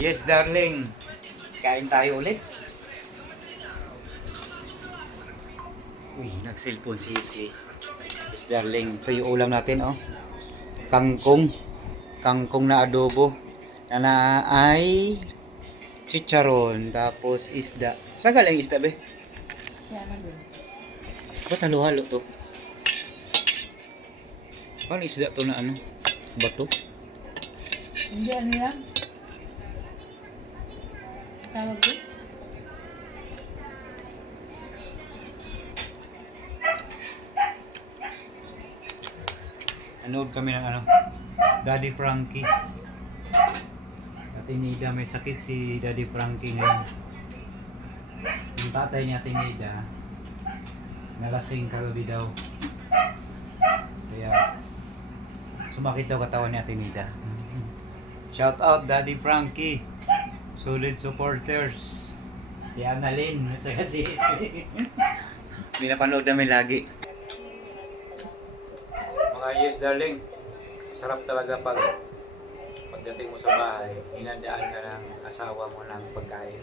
Yes, darling. Kain tayo ulit. Uy, nag-cellphone si Yes, darling. Ito yung ulam natin, oh. Kangkong. Kangkong na adobo. Na ay chicharon. Tapos isda. Saan galing isda, be? Yan na dun. Ba't halo-halo to? Paano isda to na ano? Bato? Hindi ano yan? Tawag ko? Nanood kami ng ano? Daddy Frankie. Ate Nida, may sakit si Daddy Frankie ngayon. Yung tatay ni Ate Nida, nalasing kagabi daw. Kaya, sumakit daw katawan ni Ate Nida. Shout out Daddy Frankie. Solid supporters. Si Annalyn, at saka si pinapanood namin lagi. Mga yes darling, masarap talaga pagdating mo sa bahay, hinandaan ka ng asawa mo ng pagkain.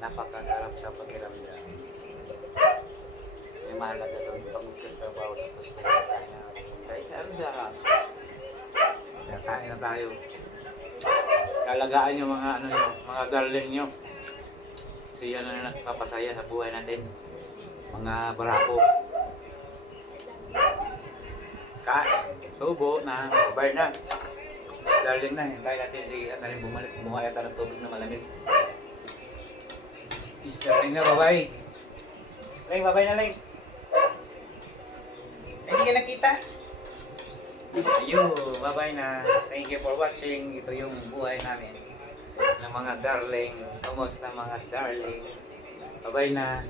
Napakasarap sa pakiramdam. May mahalaga doon pagod ka sa trabaho tapos kaya kahit ano sarap. Kaya kain na tayo. Kalagaan yung mga ano yung mga darling nyo. Kasi yan na nagpapasaya sa buhay natin. Mga barako. Kain. Subo na. Babay na. Darling na. Hintay natin si Annalyn bumalik. Kumuha yata ng tubig na malamig. Is darling na. Babay. Ling, babay na Ling. Hindi ka nakita. Ayun. Babay na. Thank you for watching. Ito yung buhay namin. Ng mga darling. Almost na mga darling. Babay na.